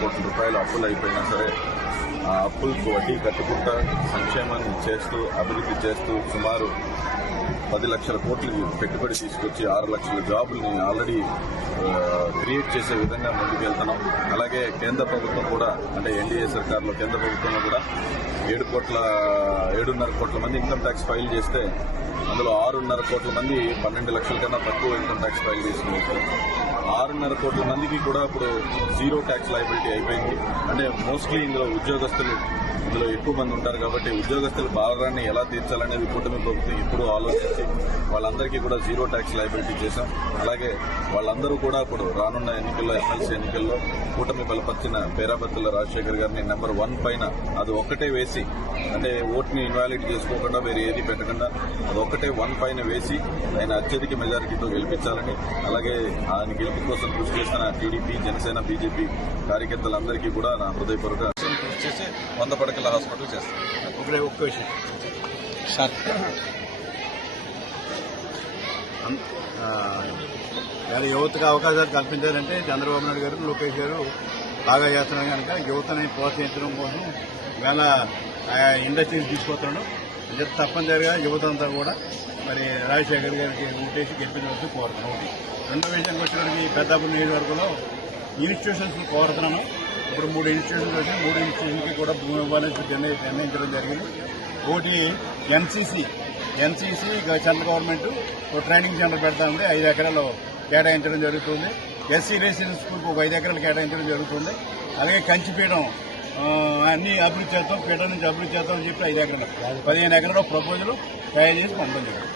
కోట్ల రూపాయలు అప్పులు అయిపోయినా సరే ఆ అప్పులకు వడ్డీ కట్టుకుంటా సంక్షేమాన్ని చేస్తూ అభివృద్ధి చేస్తూ సుమారు 10 లక్షల కోట్లు పెట్టుబడి తీసుకొచ్చి 6 లక్షల జాబుల్ని ఆల్రెడీ క్రియేట్ చేసే విధంగా ముందుకెళ్తున్నాం. అలాగే కేంద్ర ప్రభుత్వం కూడా అంటే ఎన్డీఏ సర్కార్లో కేంద్ర ప్రభుత్వంలో కూడా 7.5 కోట్ల మంది ఇన్కమ్ ట్యాక్స్ ఫైల్ చేస్తే అందులో 6.5 కోట్ల మంది 12 లక్షల కన్నా తక్కువ ఇన్కమ్ ట్యాక్స్ ఫైల్ చేసుకున్నారు. 6.5 కోట్ల మందికి కూడా ఇప్పుడు జీరో ట్యాక్స్ లయబిలిటీ అయిపోయింది. అంటే మోస్ట్లీ ఇందులో ఎక్కువ మంది ఉంటారు కాబట్టి ఉద్యోగస్తుల భారాన్ని ఎలా తీర్చాలనేది కూటమి ప్రభుత్వం ఇప్పుడు ఆలోచించి వాళ్ళందరికీ కూడా జీరో ట్యాక్స్ లయబిలిటీ చేశాం. అలాగే వాళ్ళందరూ కూడా ఇప్పుడు రానున్న ఎన్నికల్లో ఎమ్మెల్సీ ఎన్నికల్లో కూటమి బలపరిచిన పేరాబత్తుల రాజశేఖర్ గారిని నెంబర్ 1 పైన అది ఒక్కటే వేసి అంటే ఓట్ని ఇన్వాలిడ్ చేసుకోకుండా వేరే ఏది పెట్టకుండా అది ఒక్కటే 1 పైన వేసి ఆయన అత్యధిక మెజారిటీతో గెలిపించాలని అలాగే ఆయన గెలుపు కోసం కృషి చేసిన టీడీపీ జనసేన బీజేపీ కార్యకర్తలందరికీ కూడా నా హృదయపూర్వక కృషి చేసి 100 పడకల హాస్పిటల్ చేస్తాను. ఒక్క విషయం సార్, యువతకు అవకాశాలు కల్పించాలంటే చంద్రబాబు నాయుడు గారు లోకేష్ గారు బాగా చేస్తున్నారు కనుక యువతని ప్రోత్సహించడం కోసం ఇవాళ ఇండస్ట్రీస్ తీసుకొస్తున్నాడు. తప్పనిసరిగా యువత అంతా కూడా మరి రాజశేఖర్ గారికి ఓటేసి గెలిపించవలసి కోరుతున్నాం. రెండో విషయానికి వచ్చేసరికి పెద్దాపురం నియోజకవర్గంలో ఇన్స్టిట్యూషన్స్ కోరుతున్నాను. ఇప్పుడు 3 ఇన్స్టిట్యూషన్స్ వచ్చి 3 ఇన్స్టిట్యూషన్కి కూడా భూమి ఇవ్వాలని నిర్ణయించడం జరిగింది. ఒకటి NCC central government training centre పెడతా ఉంది, 5 ఎకరాలు కేటాయించడం జరుగుతుంది. ఎస్సీ రెసిడెన్షియల్ స్కూల్కి ఒక 5 ఎకరాలు కేటాయించడం జరుగుతుంది. అలాగే కంచిపీఠం అన్ని అభివృద్ధి చేస్తాం, పీఠం నుంచి అభివృద్ధి చేస్తామని చెప్పి 5 ఎకరాలు 15 ఎకరాల ప్రపోజల్ తయారు చేసి పంపడం జరుగుతుంది.